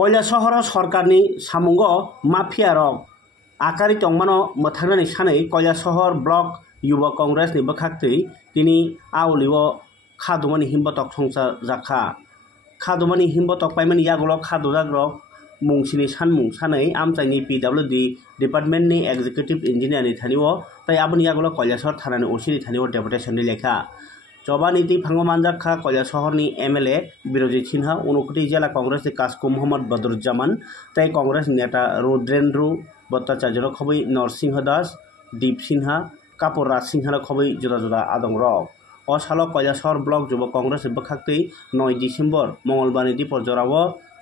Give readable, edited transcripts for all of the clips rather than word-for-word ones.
কৈলাসহर सरकारनि सामुंग माफिया रक आकारि तंमानो मोथांनानै सानै কৈलासहर ब्लक युवा कांग्रेस नि बखाक्तै तिनि आवलिओ खादुमानि हिमबतक संसार जाखा खादुमानि हिमबतक पाइमानि यागल खादुजाग्रक मुंसिनि सानमुं सानै आमचाइनि पिडब्लिउडि डिपार्टमेन्टनि एक्जिक्यूटिव इंजिनियर नि थानिओ ताइ आबनि यागल কৈलासहर थानानि ओसिनि थानिओ डेपुटेशननि लेखा जबानीति फांगमानजाखा কৈलासहरनि एमएलए बिरजित सिन्हा उनकुटी जिला कांग्रेस नि कास्को मोहम्मद बदरुज्जामान तै कांग्रेस नेता रुद्रेन्द्र भट्टाचार्य खबै नरसिंह दास दीप सिन्हा कापुर राज सिन्हा खबै जुदा जुदा आदं रक असालो কৈलासहर ब्लक युवा कांग्रेस बखाक्तै 9 डिसेम्बर मंगलबारनि दिपरजराव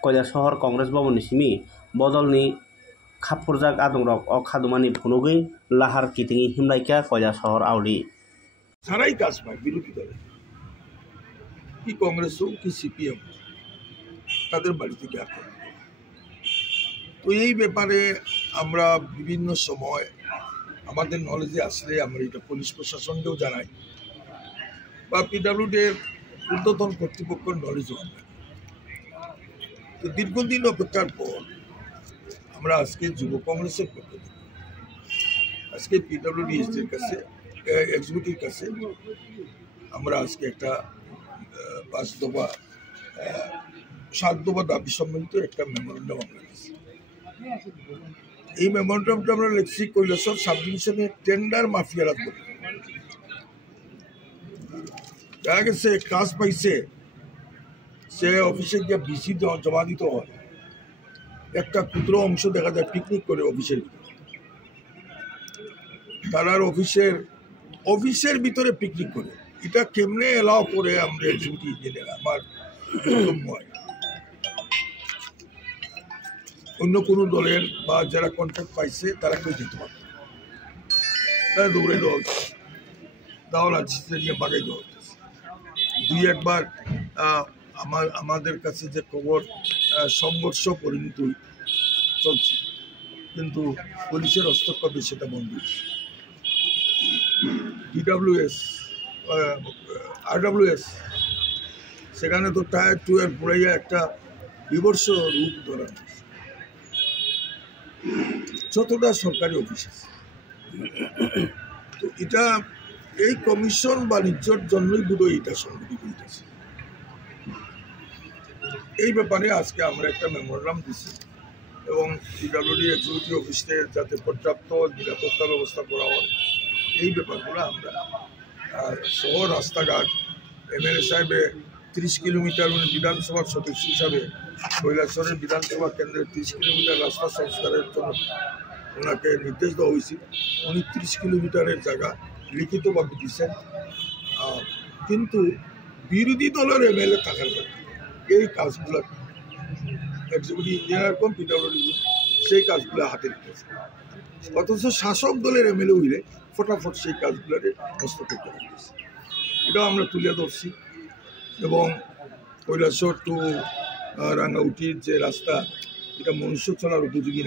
কৈलासहर कांग्रेस भवन सिमी बदलनि खापुरजाक आदं रक अ खादुमानि फुनुगै लाहार कितिंनि हिमलाइका কৈलासहर आवली সারাই কাজ পায় বিরোধী দলে কি কংগ্রেস হোক কি সিপিএম তাদের বাড়ি থেকে আক্রমণ তো এই ব্যাপারে আমরা বিভিন্ন সময় আমাদের নলেজে আসলে আমরা এটা পুলিশ প্রশাসনকেও জানাই বা পিডব্লিউডির ঊর্ধ্বতন কর্তৃপক্ষের নলেজও আমরা তো দীর্ঘদিন অপেক্ষার পর আমরা আজকে যুব কংগ্রেসের পক্ষ থেকে আজকে পিডব্লিউডি এর কাছে এক্সিকিউটিভ কাছে আমরা আজকে একটা 5 দফা 7 দফা দাবি সম্বলিত একটা মেমোরেন্ডাম আমরা লিখছি। এই মেমোরেন্ডামটা আমরা লিখছি কৈলাসহর সাব ডিভিশনের টেন্ডার মাফিয়ারা বলে দেখা গেছে কাজ পাইছে সে অফিসে গিয়ে বিসি জমা দিতে হয় একটা ক্ষুদ্র অংশ দেখা যায় পিকনিক করে অফিসের ভিতরে তার অফিসের ভিতরে পিকনিক করে এটা কেমনে এলাও করে আমরা এক্সিকিউটিভ ইঞ্জিনিয়ার আমার অন্য কোনো দলের বা যারা কন্ট্রাক্ট পাইছে তারা কেউ যেতে পারবে তারা দৌড়ে দেওয়া হচ্ছে দাওয়াল আছে নিয়ে বাগাই দেওয়া হচ্ছে দুই একবার আমাদের কাছে যে খবর সংঘর্ষ পরিণত চলছে কিন্তু পুলিশের হস্তক্ষেপে সেটা বন্ধ হচ্ছে DWS RWS সেখানে তো টায়ার টুয়ার পুরাইয়া একটা বিভৎস রূপ ধরা যতটা সরকারি অফিস আছে তো এটা এই কমিশন বাণিজ্যের জন্যই বোধহয় এটা সংগঠিত হইতেছে এই ব্যাপারে আজকে আমরা একটা মেমোরেন্ডাম দিচ্ছি এবং পিডব্লিউডি এক্সিকিউটিভ অফিসে যাতে পর্যাপ্ত নিরাপত্তা ব্যবস্থা করা হয় এই ব্যাপারগুলো আমরা শহর রাস্তাঘাট এমএলএ সাহেবে 30 কিলোমিটার উনি বিধানসভার সদস্য হিসাবে কৈলাসহরের বিধানসভা কেন্দ্রে 30 কিলোমিটার রাস্তা সংস্কারের জন্য ওনাকে নির্দেশ দেওয়া হয়েছিল উনি 30 কিলোমিটারের জায়গা লিখিতভাবে দিচ্ছেন কিন্তু বিরোধী দলের এমএলএ থাকার কারণে এই কাজগুলো এক্সিকিউটিভ ইঞ্জিনিয়ার কম পিডব্লিউডি সেই কাজগুলো হাতে নিতেছে অথচ শাসক দলের এমএলএ হইলে ফটাফট সেই কাজগুলোরে হস্তক্ষেপ করা হয়েছে এটাও আমরা তুলে ধরছি এবং কৈলাসহর টু রাঙ্গাউটির যে রাস্তা এটা মনুষ্য চলার উপযোগী না